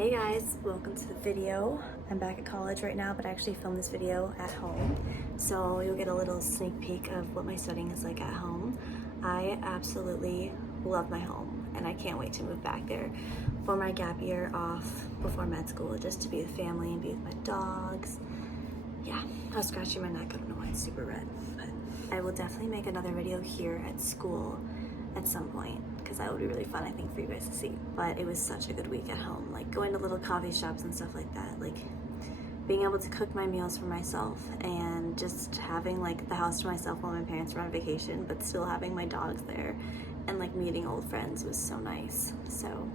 Hey guys, welcome to the video. I'm back at college right now, but I actually filmed this video at home. So you'll get a little sneak peek of what my studying is like at home. I absolutely love my home and I can't wait to move back there for my gap year off before med school, just to be with family and be with my dogs. Yeah, I was scratching my neck. I don't know why it's super red, but I will definitely make another video here at school at some point, because that would be really fun, I think, for you guys to see. But it was such a good week at home, like going to little coffee shops and stuff like that, like being able to cook my meals for myself and just having like the house to myself while my parents were on vacation, but still having my dogs there and like meeting old friends was so nice. So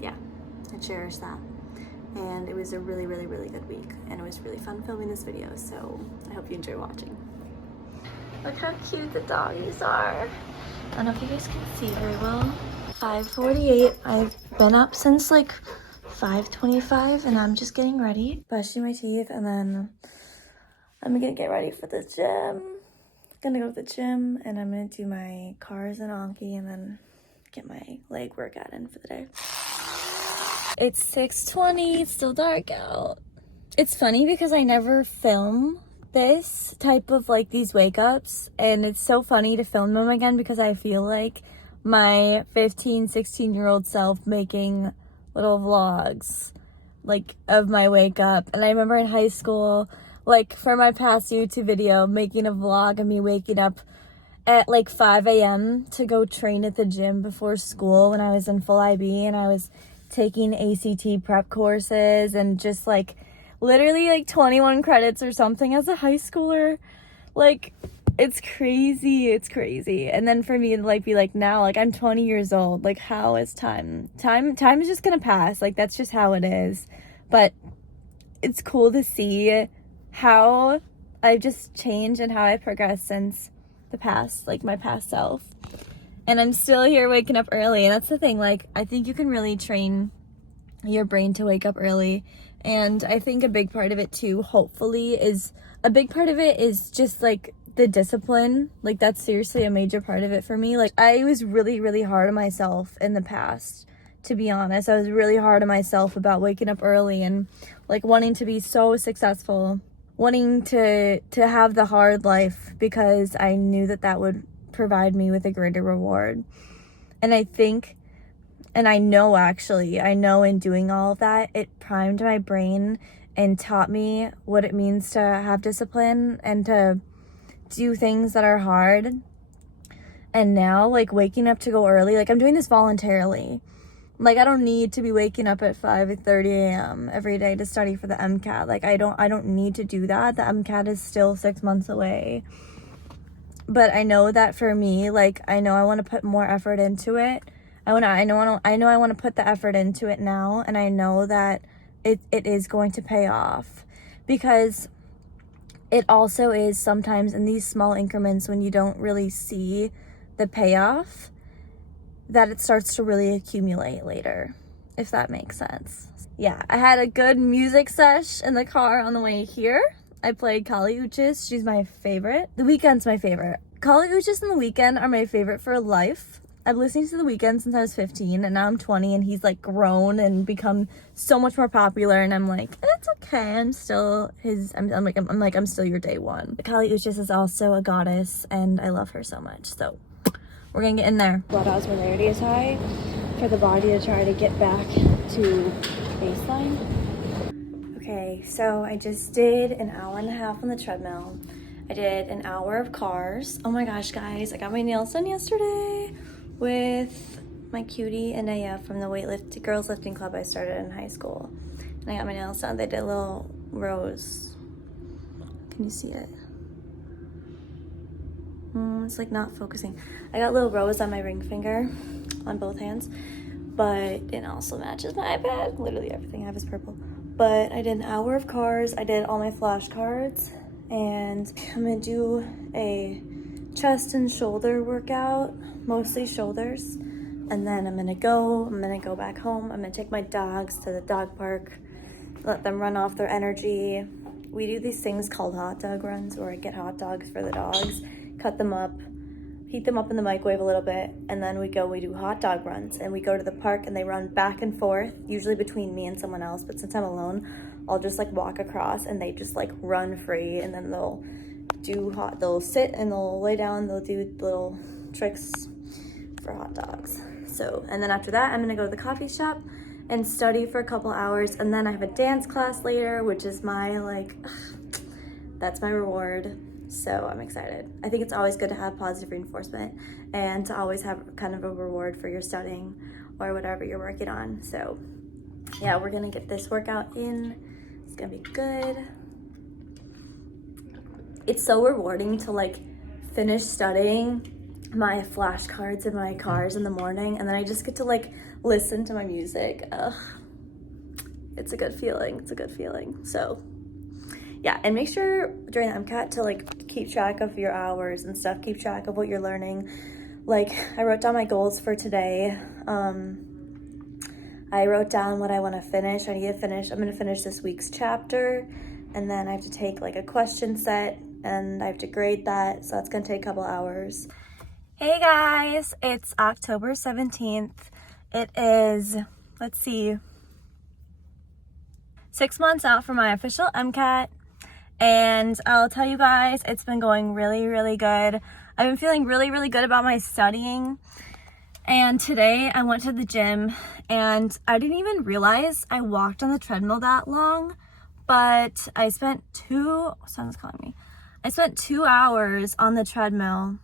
yeah, I cherish that. And it was a really good week, and it was really fun filming this video, so I hope you enjoy watching. Look how cute the doggies are. I don't know if you guys can see very well. 5:48. I've been up since like 5:25 and I'm just getting ready, brushing my teeth, and then I'm gonna get ready for the gym. Gonna go to the gym and I'm gonna do my cars and Anki and then get my leg workout in for the day. It's 6:20, it's still dark out. It's funny because I never film this type of like these wake ups, and it's so funny to film them again because I feel like my 16-year-old self making little vlogs like of my wake up. And I remember in high school, like for my past YouTube video, making a vlog of me waking up at like 5 a.m. to go train at the gym before school when I was in full IB and I was taking ACT prep courses and just like literally like 21 credits or something as a high schooler. Like it's crazy. And then for me to like be like, now like I'm 20 years old, like how is time is just gonna pass, like that's just how it is. But it's cool to see how I've just changed and how I progressed since the past, like my past self. And I'm still here waking up early, and that's the thing, like I think you can really train your brain to wake up early. And I think a big part of it too, hopefully, is just like the discipline. Like that's seriously a major part of it for me. Like I was really hard on myself in the past, to be honest. I was really hard on myself about waking up early and like wanting to be so successful, wanting to have the hard life because I knew that would provide me with a greater reward. And I know in doing all of that, it primed my brain and taught me what it means to have discipline and to do things that are hard. And now, like, waking up to go early, like, I'm doing this voluntarily. Like, I don't need to be waking up at 5:30 a.m. every day to study for the MCAT. Like, I don't need to do that. The MCAT is still 6 months away. But I know that for me, like, I know I want to put more effort into it. I want to put the effort into it now, and I know that it is going to pay off, because it also is sometimes in these small increments when you don't really see the payoff that it starts to really accumulate later, if that makes sense. Yeah, I had a good music sesh in the car on the way here. I played Kali Uchis. She's my favorite. The Weeknd's my favorite. Kali Uchis and The Weeknd are my favorite for life. I've listened to The Weeknd since I was 15, and now I'm 20, and he's like grown and become so much more popular, and I'm like, it's okay, I'm still I'm still your day one. Kali Uchis is also a goddess, and I love her so much, so we're gonna get in there. Blood osmolarity is high for the body to try to get back to baseline. Okay, so I just did an hour and a half on the treadmill. I did an hour of cars. Oh my gosh, guys, I got my nails done yesterday with my cutie Anaya from the girls lifting club I started in high school. And I got my nails done. They did a little rose. Can you see it? It's like not focusing. I got a little rose on my ring finger on both hands, but it also matches my iPad. Literally everything I have is purple. But I did an hour of cars. I did all my flashcards, and I'm gonna do a chest and shoulder workout, mostly shoulders, and then I'm gonna go back home. I'm gonna take my dogs to the dog park, let them run off their energy. We do these things called hot dog runs, where I get hot dogs for the dogs, cut them up, heat them up in the microwave a little bit, and then we do hot dog runs, and we go to the park and they run back and forth, usually between me and someone else, but since I'm alone, I'll just like walk across and they just like run free, and then they'll sit and they'll lay down, they'll do little tricks for hot dogs. So, and then after that, I'm gonna go to the coffee shop and study for a couple hours, and then I have a dance class later, which is my that's my reward. So I'm excited. I think it's always good to have positive reinforcement and to always have kind of a reward for your studying or whatever you're working on. So yeah, we're gonna get this workout in. It's gonna be good. It's so rewarding to like finish studying my flashcards in my cars in the morning, and then I just get to like listen to my music. It's a good feeling. It's a good feeling. So yeah, and make sure during the MCAT to like keep track of your hours and stuff, keep track of what you're learning. Like I wrote down my goals for today. I wrote down what I want to finish. I'm going to finish this week's chapter, and then I have to take like a question set and I have to grade that. So that's going to take a couple hours. Hey guys, it's October 17th. It is, let's see, 6 months out from my official MCAT. And I'll tell you guys, it's been going really, really good. I've been feeling really, really good about my studying. And today I went to the gym and I didn't even realize I walked on the treadmill that long, but I spent someone's calling me. I spent 2 hours on the treadmill.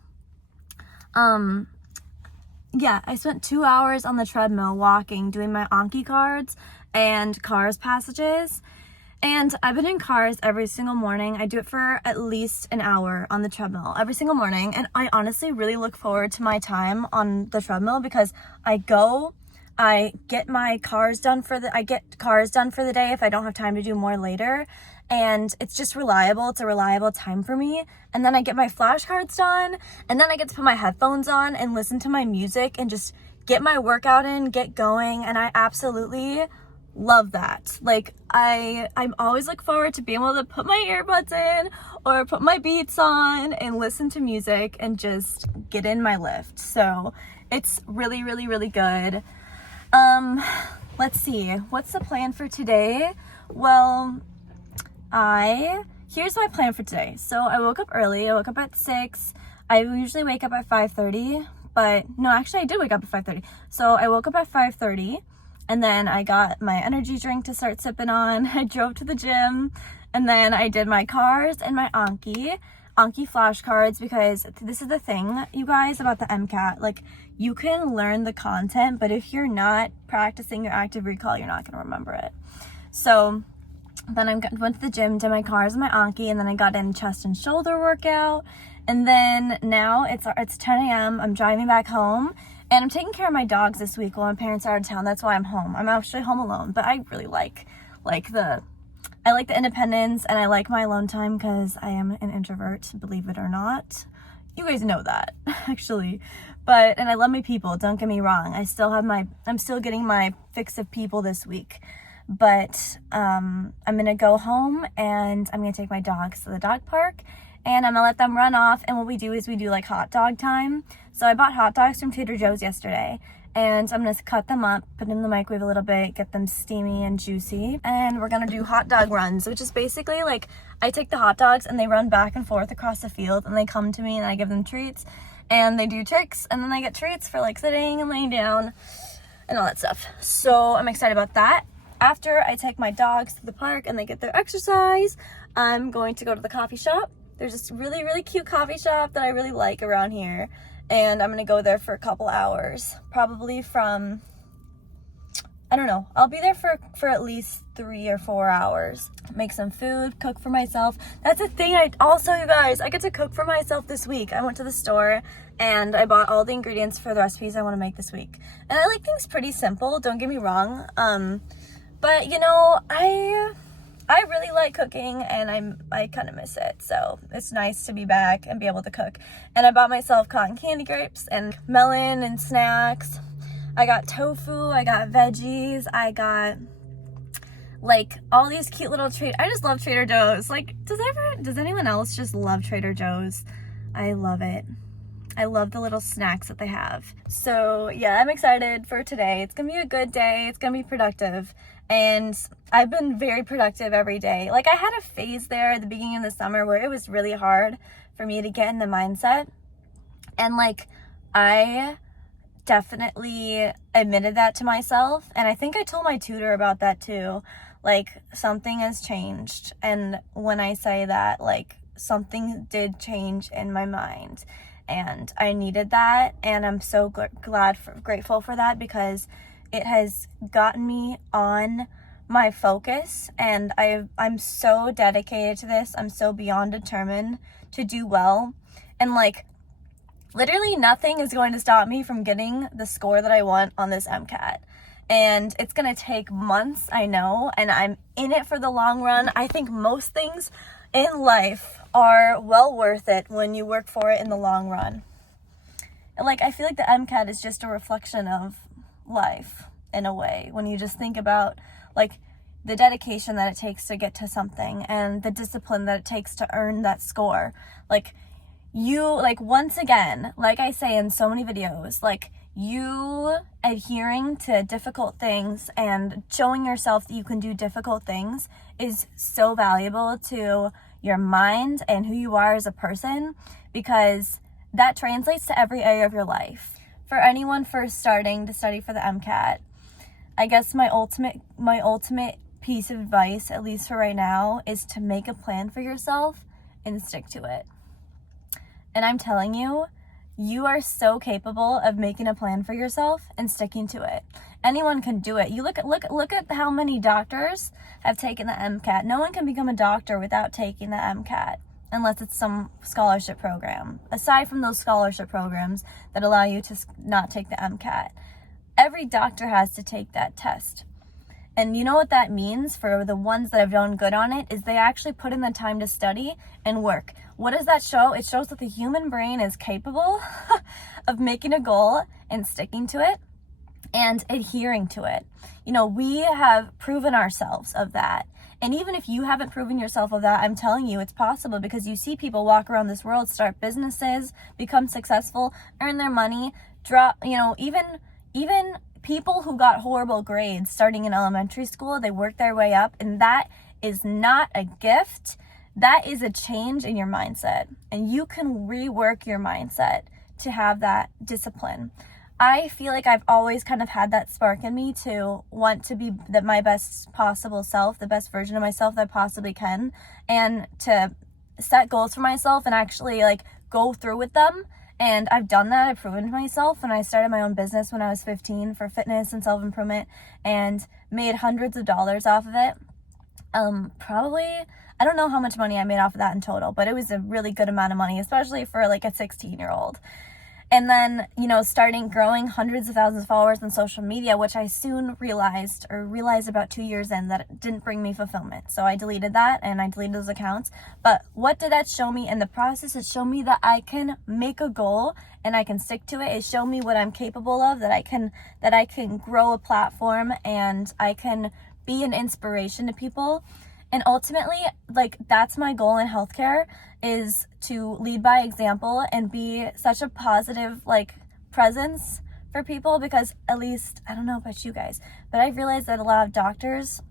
I spent 2 hours on the treadmill walking, doing my Anki cards and cars passages. And I've been in cars every single morning. I do it for at least an hour on the treadmill every single morning. And I honestly really look forward to my time on the treadmill because I get cars done for the day if I don't have time to do more later. And it's just reliable. It's a reliable time for me. And then I get my flashcards done, and then I get to put my headphones on and listen to my music and just get my workout in, get going. And I absolutely love that. Like I'm always look forward to being able to put my earbuds in or put my beats on and listen to music and just get in my lift. So it's really, really, really good. Let's see, what's the plan for today? Well, here's my plan for today. So I woke up early. I woke up at 6. I usually wake up at 5:30, but no, actually I did wake up at 5:30. So I woke up at 5:30. And then I got my energy drink to start sipping on. I drove to the gym, and then I did my cars and my Anki flashcards, because this is the thing, you guys, about the MCAT. Like, you can learn the content, but if you're not practicing your active recall, you're not going to remember it. So then I went to the gym, did my cars and my Anki, and then I got in chest and shoulder workout. And then now it's 10 a.m. I'm driving back home. And I'm taking care of my dogs this week while my parents are out of town. That's why I'm home. I'm actually home alone, but I really like the independence, and I like my alone time because I am an introvert, believe it or not. You guys know that, actually. And I love my people, don't get me wrong. I'm still getting my fix of people this week. But I'm gonna go home and I'm gonna take my dogs to the dog park, and I'm gonna let them run off. And what we do is we do like hot dog time. So I bought hot dogs from Trader Joe's yesterday, and I'm gonna cut them up, put them in the microwave a little bit, get them steamy and juicy. And we're gonna do hot dog runs, which is basically like I take the hot dogs and they run back and forth across the field, and they come to me and I give them treats, and they do tricks, and then they get treats for like sitting and laying down and all that stuff. So I'm excited about that. After I take my dogs to the park and they get their exercise, I'm going to go to the coffee shop. There's this really, really cute coffee shop that I really like around here. And I'm going to go there for a couple hours. Probably from, I don't know. I'll be there for at least 3 or 4 hours. Make some food, cook for myself. That's a thing. You guys, I get to cook for myself this week. I went to the store and I bought all the ingredients for the recipes I want to make this week. And I like things pretty simple. Don't get me wrong. But you know, I really like cooking, and I kind of miss it. So it's nice to be back and be able to cook. And I bought myself cotton candy grapes and melon and snacks. I got tofu, I got veggies, I got like all these cute little I just love Trader Joe's. Like, does anyone else just love Trader Joe's? I love it. I love the little snacks that they have. So yeah, I'm excited for today. It's gonna be a good day. It's gonna be productive. And I've been very productive every day. Like, I had a phase there at the beginning of the summer where it was really hard for me to get in the mindset. And like, I definitely admitted that to myself. And I think I told my tutor about that too. Like, something has changed. And when I say that, like, something did change in my mind. And I needed that, and I'm so grateful for that, because it has gotten me on my focus, and I'm so dedicated to this. I'm so beyond determined to do well, and like, literally nothing is going to stop me from getting the score that I want on this MCAT. And it's gonna take months, I know, and I'm in it for the long run. I think most things in life are well worth it when you work for it in the long run. And like, I feel like the MCAT is just a reflection of life in a way, when you just think about like the dedication that it takes to get to something and the discipline that it takes to earn that score. Like, you, like, once again, like I say in so many videos, like, you adhering to difficult things and showing yourself that you can do difficult things is so valuable to your mind and who you are as a person, because that translates to every area of your life. For anyone first starting to study for the MCAT, I guess my ultimate piece of advice, at least for right now, is to make a plan for yourself and stick to it. And I'm telling you, you are so capable of making a plan for yourself and sticking to it. Anyone can do it. You look at how many doctors have taken the MCAT. No one can become a doctor without taking the MCAT, unless it's some scholarship program. Aside from those scholarship programs that allow you to not take the MCAT, every doctor has to take that test. And you know what that means for the ones that have done good on it is they actually put in the time to study and work. What does that show? It shows that the human brain is capable of making a goal and sticking to it and adhering to it. You know, we have proven ourselves of that. And even if you haven't proven yourself of that, I'm telling you it's possible, because you see people walk around this world, start businesses, become successful, earn their money, even people who got horrible grades starting in elementary school, they work their way up, and that is not a gift. That is a change in your mindset, and you can rework your mindset to have that discipline. I feel like I've always kind of had that spark in me to want to be my best possible self, the best version of myself that I possibly can, and to set goals for myself and actually like go through with them. And I've done that. I've proven to myself. And I started my own business when I was 15 for fitness and self-improvement, and made hundreds of dollars off of it. Probably, I don't know how much money I made off of that in total, but it was a really good amount of money, especially for like a 16-year-old. And then, growing hundreds of thousands of followers on social media, which I soon realized about 2 years in that it didn't bring me fulfillment. So I deleted that, and I deleted those accounts. But what did that show me in the process? It showed me that I can make a goal and I can stick to it. It showed me what I'm capable of, that I can grow a platform and I can be an inspiration to people. And ultimately, like, that's my goal in healthcare, is to lead by example and be such a positive, like, presence for people, because at least, I don't know about you guys, but I've realized that a lot of doctors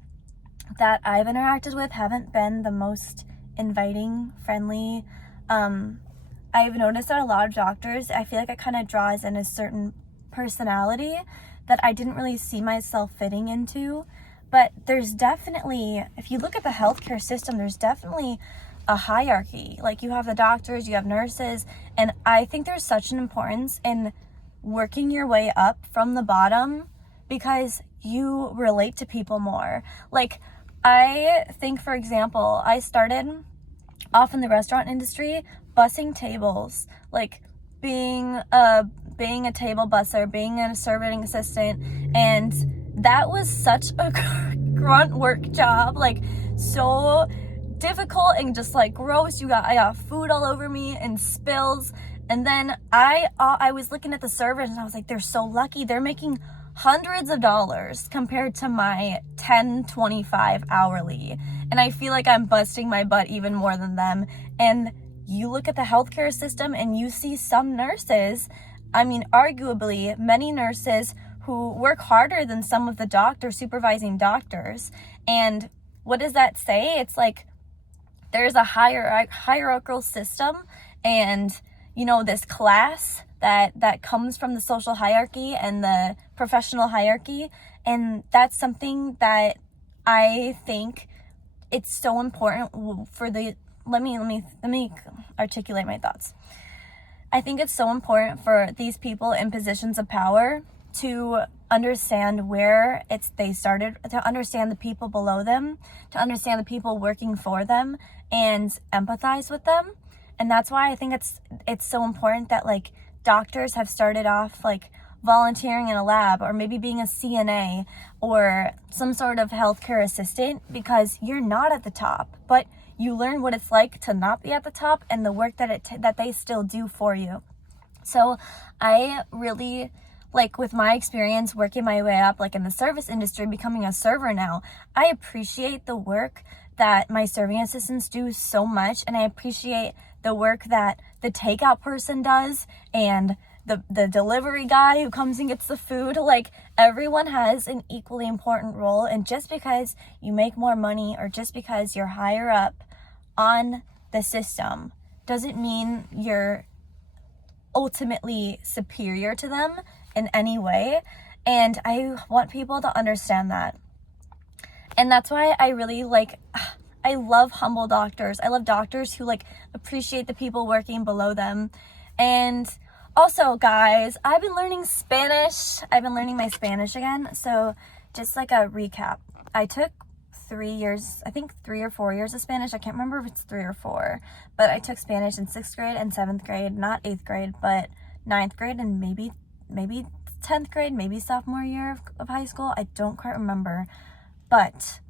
that I've interacted with haven't been the most inviting, friendly. I've noticed that a lot of doctors, I feel like it kind of draws in a certain personality that I didn't really see myself fitting into. But there's definitely, if you look at the healthcare system, there's definitely a hierarchy. Like, you have the doctors, you have nurses, and I think there's such an importance in working your way up from the bottom, because you relate to people more. Like, I think, for example, I started off in the restaurant industry, bussing tables, like being a table busser, being a serving assistant, and that was such a grunt work job, like so difficult and just like gross. I got food all over me and spills. And then I was looking at the servers and I was like, they're so lucky. They're making hundreds of dollars compared to my $10.25 hourly. And I feel like I'm busting my butt even more than them. And you look at the healthcare system and you see some nurses, I mean, arguably many nurses who work harder than some of the doctors, supervising doctors. And what does that say? It's like there's a hierarchical system, and you know, this class that comes from the social hierarchy and the professional hierarchy. And that's something that I think it's so important for the, let me articulate my thoughts. I think it's so important for these people in positions of power to understand where they started, to understand the people below them, to understand the people working for them, and empathize with them. And that's why I think it's so important that like doctors have started off like volunteering in a lab, or maybe being a CNA or some sort of healthcare assistant, because you're not at the top, but you learn what it's like to not be at the top and the work that they still do for you. So I really, like, with my experience working my way up, like in the service industry, becoming a server now, I appreciate the work that my serving assistants do so much. And I appreciate the work that the takeout person does, and the delivery guy who comes and gets the food. Like, everyone has an equally important role. And just because you make more money, or just because you're higher up on the system, doesn't mean you're ultimately superior to them in any way. And I want people to understand that. And that's why I really I love humble doctors. I love doctors who like appreciate the people working below them. And also, guys, I've been learning Spanish. I've been learning my Spanish again. So just like a recap, I took 3 years, I think 3 or 4 years of Spanish. I can't remember if it's 3 or 4, but I took Spanish in 6th grade and 7th grade, not 8th grade, but 9th grade, and maybe 10th grade, maybe sophomore year of high school. I don't quite remember, but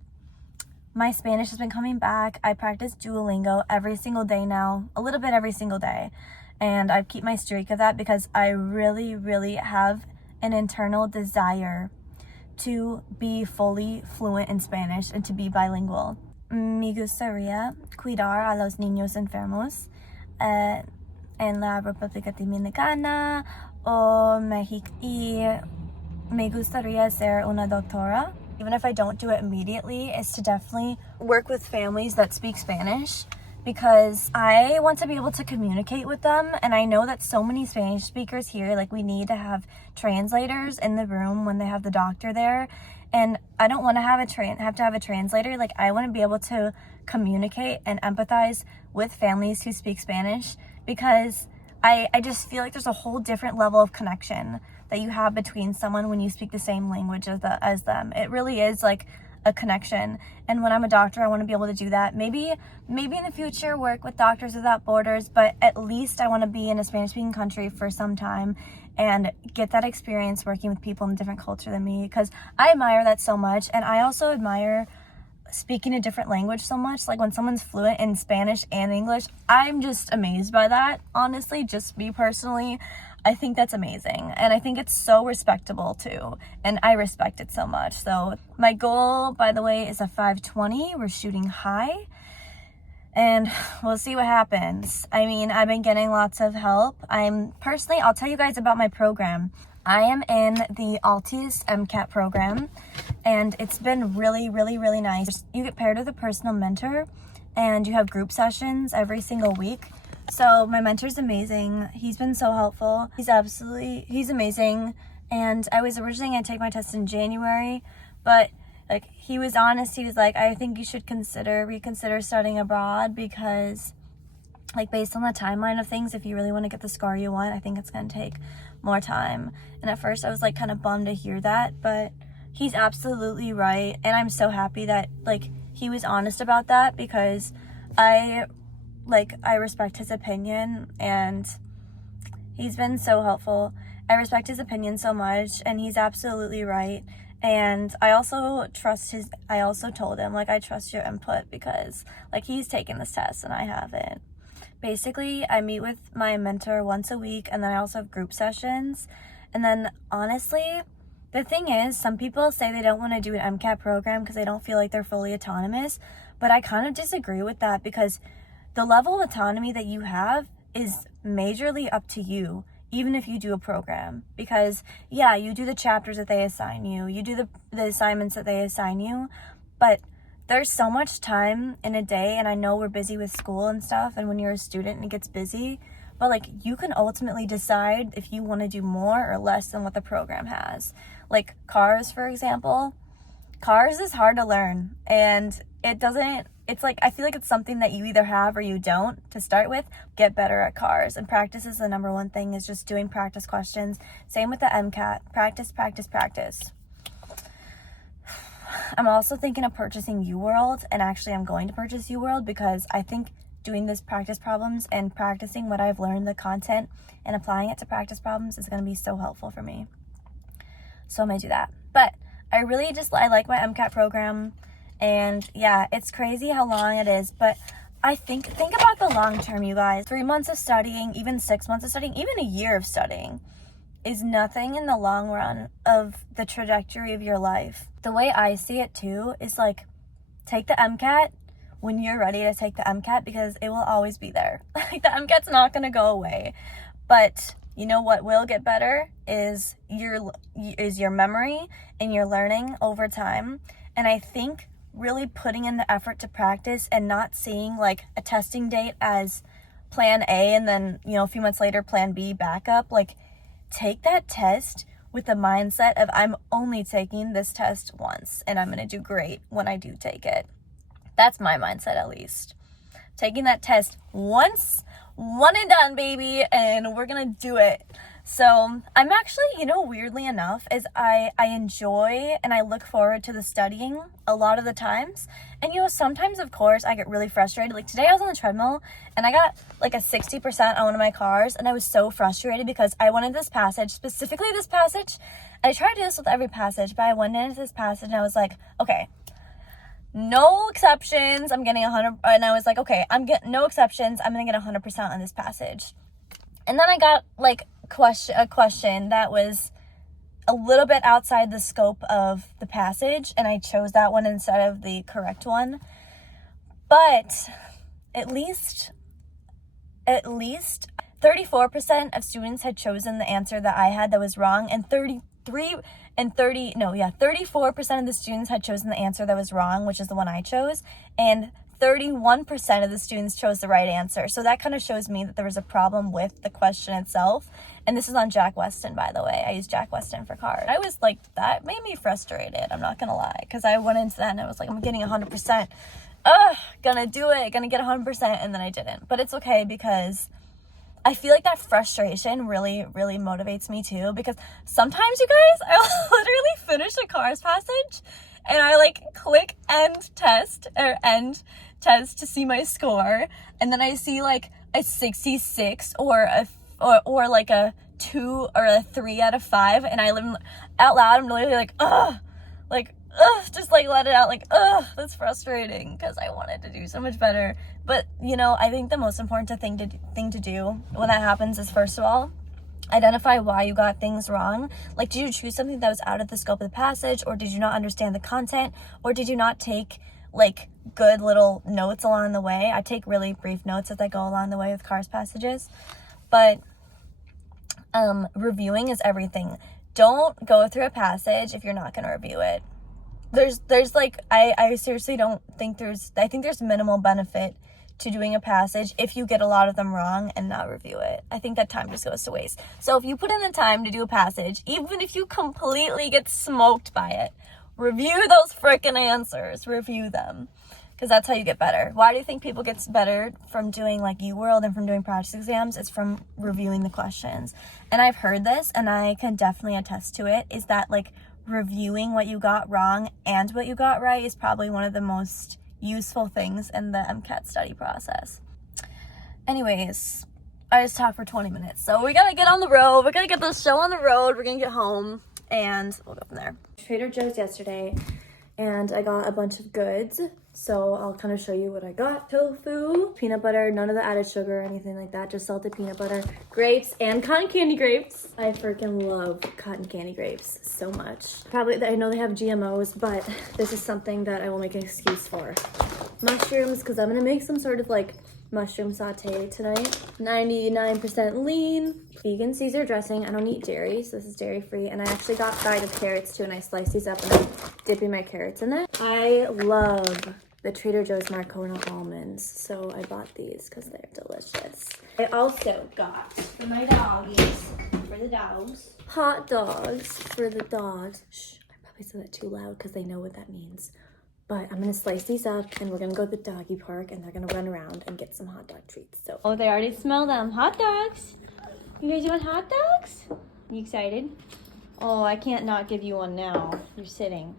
my Spanish has been coming back. I practice Duolingo every single day now, a little bit every single day. And I keep my streak of that because I really, really have an internal desire to be fully fluent in Spanish and to be bilingual. Me gustaría cuidar a los niños enfermos en la República Dominicana o México, y me gustaría ser una doctora. Even if I don't do it immediately, is to definitely work with families that speak Spanish, because I want to be able to communicate with them. And I know that so many Spanish speakers here, like, we need to have translators in the room when they have the doctor there. And I don't want to have to have a translator. Like, I want to be able to communicate and empathize with families who speak Spanish, because I just feel like there's a whole different level of connection that you have between someone when you speak the same language as them. It really is like a connection. And when I'm a doctor, I want to be able to do that. Maybe in the future work with Doctors Without Borders, but at least I want to be in a Spanish-speaking country for some time and get that experience working with people in a different culture than me, because I admire that so much. And I also admire speaking a different language so much. Like, when someone's fluent in Spanish and English, I'm just amazed by that. Honestly, just me personally, I think that's amazing. And I think it's so respectable too. And I respect it so much. So my goal, by the way, is a 520. We're shooting high. And we'll see what happens. I mean, I've been getting lots of help. I'll tell you guys about my program. I am in the Altis MCAT program, and it's been really, really, really nice. You get paired with a personal mentor, and you have group sessions every single week. So my mentor's amazing. He's been so helpful. He's amazing. And I was originally going to take my test in January, but like, he was honest. He was like, I think you should reconsider studying abroad, because like, based on the timeline of things, if you really want to get the score you want, I think it's going to take more time. And at first I was like kind of bummed to hear that, but he's absolutely right. And I'm so happy that like he was honest about that, because I respect his opinion, and he's been so helpful. I respect his opinion so much, and he's absolutely right. And I also told him, like, I trust your input, because like, he's taken this test and I haven't. Basically, I meet with my mentor once a week, and then I also have group sessions. And then honestly, the thing is, some people say they don't want to do an MCAT program because they don't feel like they're fully autonomous, but I kind of disagree with that, because the level of autonomy that you have is majorly up to you, even if you do a program. Because yeah, you do the chapters that they assign you, you do the assignments that they assign you, but there's so much time in a day, and I know we're busy with school and stuff, and when you're a student and it gets busy, but like you can ultimately decide if you want to do more or less than what the program has. Like cars, for example. Cars is hard to learn, and it's like, I feel like it's something that you either have or you don't to start with. Get better at cars, and practice is the number one thing, is just doing practice questions. Same with the MCAT. Practice, practice, practice. I'm also thinking of purchasing UWorld, and actually I'm going to purchase UWorld because I think doing this practice problems and practicing what I've learned, the content, and applying it to practice problems is going to be so helpful for me. So I'm going to do that. But I like my MCAT program, and yeah, it's crazy how long it is, but I think about the long term, you guys. 3 months of studying, even 6 months of studying, even a year of studying is nothing in the long run of the trajectory of your life. The way I see it too is like, take the MCAT when you're ready to take the MCAT, because it will always be there. Like the MCAT's not going to go away. But you know what will get better is your memory and your learning over time. And I think really putting in the effort to practice and not seeing like a testing date as plan A and then, a few months later plan B backup. Like, take that test with the mindset of, I'm only taking this test once and I'm going to do great when I do take it. That's my mindset, at least. Taking that test once, one and done, baby, and we're going to do it. So I'm actually, weirdly enough, is I enjoy and I look forward to the studying a lot of the times. And, sometimes, of course, I get really frustrated. Like today I was on the treadmill and I got like a 60% on one of my cars, and I was so frustrated because I wanted this passage, specifically this passage. I try to do this with every passage, but I went into this passage and I was like, okay, no exceptions. I'm getting 100, and I was like, okay, I'm getting no exceptions. I'm going to get 100% on this passage. And then I got like a question that was a little bit outside the scope of the passage, and I chose that one instead of the correct one. But at least 34% of students had chosen the answer that I had that was wrong, and 34% of the students had chosen the answer that was wrong, which is the one I chose, and 31% of the students chose the right answer. So that kind of shows me that there was a problem with the question itself. And this is on Jack Weston, by the way. I used Jack Weston for card. I was like, that made me frustrated. I'm not going to lie. Because I went into that and I was like, I'm getting 100%. Gonna do it. Gonna get 100%. And then I didn't. But it's okay, because I feel like that frustration really, really motivates me too. Because sometimes, you guys, I literally finish a cars passage and I like click end test to see my score, and then I see like a 66 or like a 2 or a 3 out of 5, and I live out loud. I'm literally like, just like let it out, like, that's frustrating because I wanted to do so much better. But I think the most important thing to do when that happens is, first of all, identify why you got things wrong. Like, did you choose something that was out of the scope of the passage, or did you not understand the content, or did you not take like good little notes along the way? I take really brief notes as I go along the way with cars passages. But reviewing is everything. Don't go through a passage if you're not going to review it. There's like, I seriously don't think I think there's minimal benefit to doing a passage if you get a lot of them wrong and not review it. I think that time just goes to waste. So if you put in the time to do a passage, even if you completely get smoked by it, review those freaking answers. Review them, because that's how you get better. Why do you think people get better from doing like UWorld and from doing practice exams? It's from reviewing the questions. And I've heard this, and I can definitely attest to it, is that like reviewing what you got wrong and what you got right is probably one of the most useful things in the MCAT study process. Anyways, I just talked for 20 minutes, so we gotta get on the road. We're gonna get this show on the road. We're gonna get home, and we'll go from there. Trader Joe's yesterday, and I got a bunch of goods, so I'll kind of show you what I got. Tofu, peanut butter, none of the added sugar or anything like that, just salted peanut butter, grapes, and cotton candy grapes. I freaking love cotton candy grapes so much. Probably, I know they have GMOs, but this is something that I will make an excuse for. Mushrooms, because I'm gonna make some sort of like mushroom saute tonight. 99% lean, vegan Caesar dressing. I don't eat dairy, so this is dairy free. And I actually got guided carrots too, and I sliced these up and I'm dipping my carrots in it. I love the Trader Joe's Marcona almonds, so I bought these because they're delicious. I also got for my doggies, for the dogs, hot dogs for the dogs. Shh, I probably said that too loud because they know what that means. But I'm gonna slice these up and we're gonna go to the doggy park and they're gonna run around and get some hot dog treats. So, oh, they already smell them. Hot dogs. You guys want hot dogs? You excited? Oh, I can't not give you one now. You're sitting.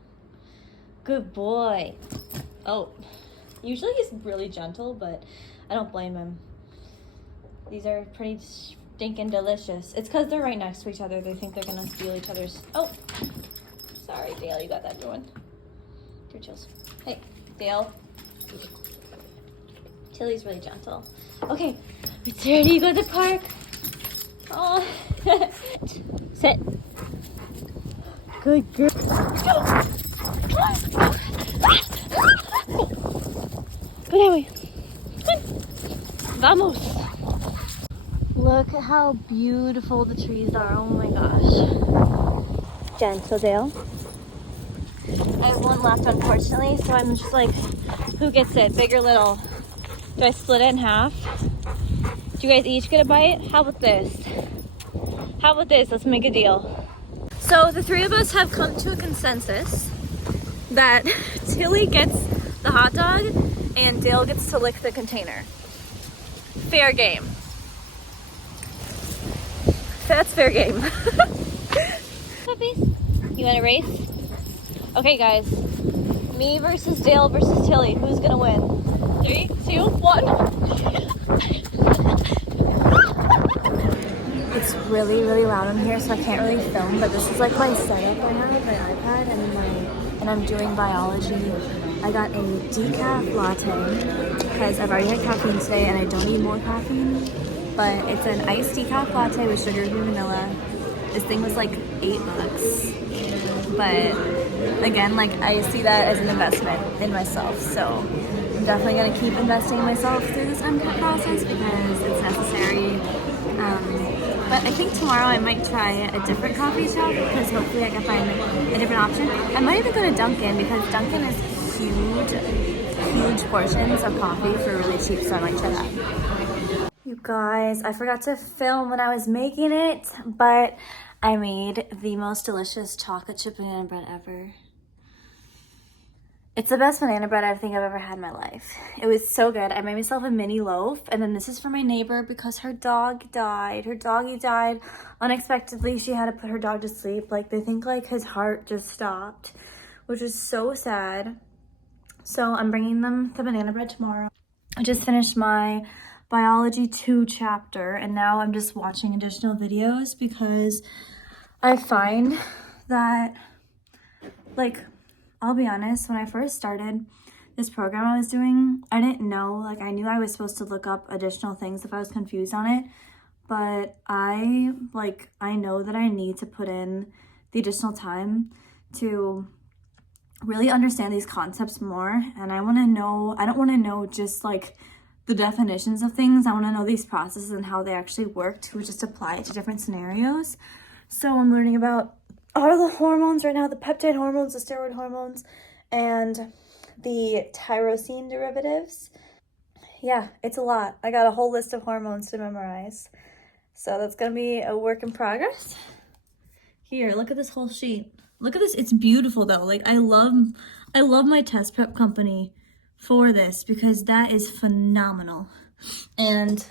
Good boy. Oh, usually he's really gentle, but I don't blame him. These are pretty stinking delicious. It's because they're right next to each other. They think they're gonna steal each other's. Oh, sorry, Dale, you got that going. Here, Chills. Hey, Dale. Tilly's really gentle. Okay, it's ready to go to the park. Oh, sit. Good girl. Go that way. Vamos. Look at how beautiful the trees are. Oh my gosh. Gentle Dale. I have one left, unfortunately, so I'm just like, who gets it? Big or little? Do I split it in half? Do you guys each get a bite? How about this? How about this? Let's make a deal. So the three of us have come to a consensus that Tilly gets the hot dog and Dale gets to lick the container. Fair game. That's fair game. Puppies, you want to race? Okay, guys. Me versus Dale versus Tilly. Who's gonna win? 3, 2, 1. It's really, really loud in here, so I can't really film. But this is like my setup I have, my iPad, and I'm doing biology. I got a decaf latte because I've already had caffeine today, and I don't need more caffeine. But it's an iced decaf latte with sugar and vanilla. This thing was like $8. But again, like I see that as an investment in myself, so I'm definitely going to keep investing in myself through this MCAT process because it's necessary. But I think tomorrow I might try a different coffee shop because hopefully I can find a different option. I might even go to Dunkin' because Dunkin' is huge portions of coffee for really cheap, so I might try that. You guys, I forgot to film when I was making it, but I made the most delicious chocolate chip banana bread ever. It's the best banana bread I think I've ever had in my life. It was so good. I made myself a mini loaf, and then this is for my neighbor because her dog died. Her doggy died unexpectedly. She had to put her dog to sleep. Like, they think like his heart just stopped, which is so sad. So I'm bringing them the banana bread tomorrow. I just finished my Biology 2 chapter, and now I'm just watching additional videos because I find that, like, I'll be honest, when I first started this program I was doing, I didn't know, like, I knew I was supposed to look up additional things if I was confused on it, but I know that I need to put in the additional time to really understand these concepts more, and I want to know, I don't want to know just, like, the definitions of things. I want to know these processes and how they actually work to just apply it to different scenarios. So I'm learning about all the hormones right now, the peptide hormones, the steroid hormones, and the tyrosine derivatives. Yeah, it's a lot. I got a whole list of hormones to memorize. So that's going to be a work in progress. Here, look at this whole sheet. Look at this. It's beautiful though. Like I love my test prep company for this because that is phenomenal. And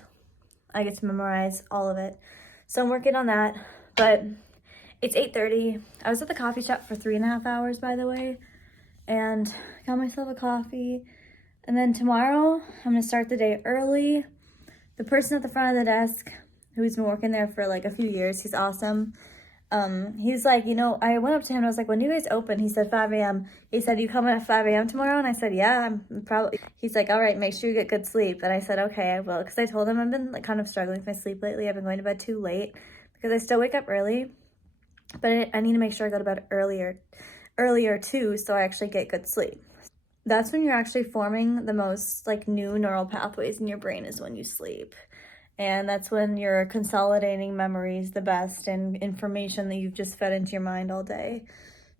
I get to memorize all of it. So I'm working on that, but it's 8:30. I was at the coffee shop for 3.5 hours, by the way, and got myself a coffee. And then tomorrow, I'm gonna start the day early. The person at the front of the desk, who's been working there for like a few years, he's awesome. He's like, you know, I went up to him and I was like, when do you guys open? He said 5 a.m. He said, you coming at 5 a.m. tomorrow? And I said, yeah, I'm probably. He's like, all right, make sure you get good sleep. And I said, okay, I will. Because I told him I've been like kind of struggling with my sleep lately. I've been going to bed too late because I still wake up early. But I need to make sure I go to bed earlier too, so I actually get good sleep. that's when you're actually forming the most like new neural pathways in your brain, is when you sleep. And that's when you're consolidating memories the best and information that you've just fed into your mind all day.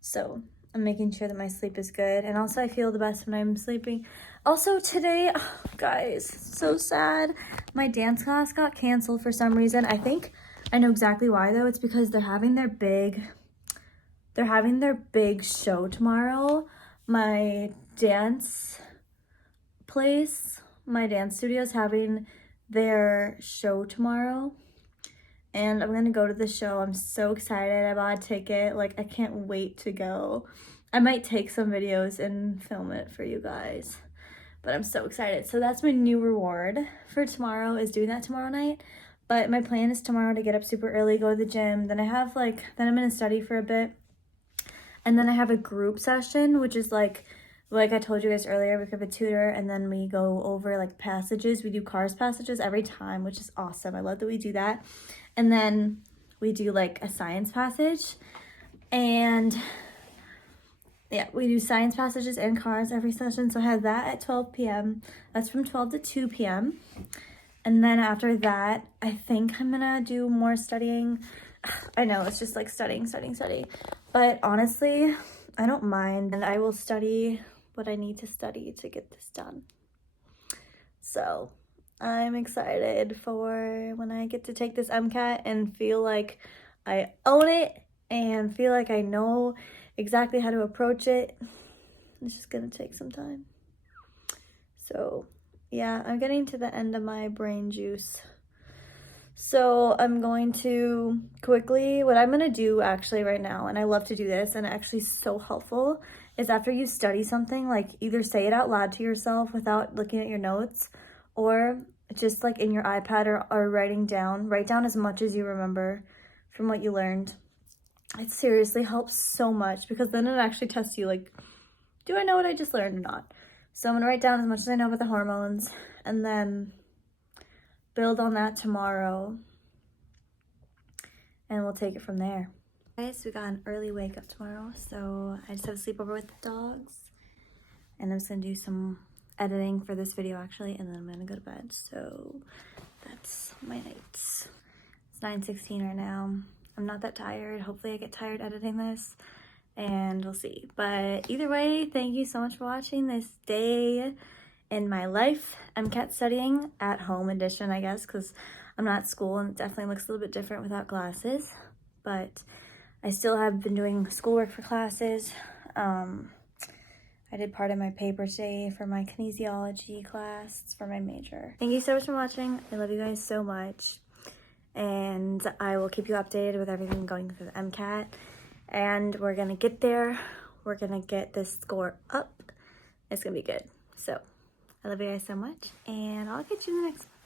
So I'm making sure that my sleep is good. And also I feel the best when I'm sleeping. Also today, oh, guys, so sad. My dance class got canceled for some reason. I think I know exactly why though. It's because they're having their big show tomorrow. My dance studio is having their show tomorrow, and I'm gonna go to the show. I'm so excited. I bought a ticket. Like, I can't wait to go. I might take some videos and film it for you guys, but I'm so excited. So that's my new reward for tomorrow, is doing that tomorrow night. But my plan is tomorrow to get up super early, go to the gym. Then I'm gonna study for a bit. And then I have a group session, which is like I told you guys earlier, we have a tutor, and then we go over like passages. We do cars passages every time, which is awesome. I love that we do that. And then we do like a science passage. And yeah, we do science passages and cars every session. So I have that at 12 p.m. That's from 12 to 2 p.m. And then after that, I think I'm gonna do more studying. I know, it's just like studying. But honestly, I don't mind. And I will study what I need to study to get this done. So I'm excited for when I get to take this MCAT and feel like I own it and feel like I know exactly how to approach it. It's just gonna take some time. So yeah, I'm getting to the end of my brain juice. So I'm going to quickly, what I'm going to do actually right now, and I love to do this, and actually so helpful, is after you study something, like either say it out loud to yourself without looking at your notes, or just like in your iPad or write down as much as you remember from what you learned. It seriously helps so much, because then it actually tests you, like, do I know what I just learned or not? So I'm going to write down as much as I know about the hormones, and then build on that tomorrow, and we'll take it from there. Guys, we got an early wake up tomorrow, so I just have a sleepover with the dogs, and I'm just gonna do some editing for this video actually, and then I'm gonna go to bed. So that's my nights. It's 9:16 right now. I'm not that tired. Hopefully I get tired editing this, and we'll see. But either way, thank you so much for watching this day in my life. MCAT studying at home edition, I guess, because I'm not at school, and it definitely looks a little bit different without glasses. But I still have been doing schoolwork for classes. I did part of my paper today for my kinesiology class for my major. Thank you so much for watching. I love you guys so much. And I will keep you updated with everything going through the MCAT. And we're gonna get there. We're gonna get this score up. It's gonna be good. So I love you guys so much, and I'll catch you in the next one.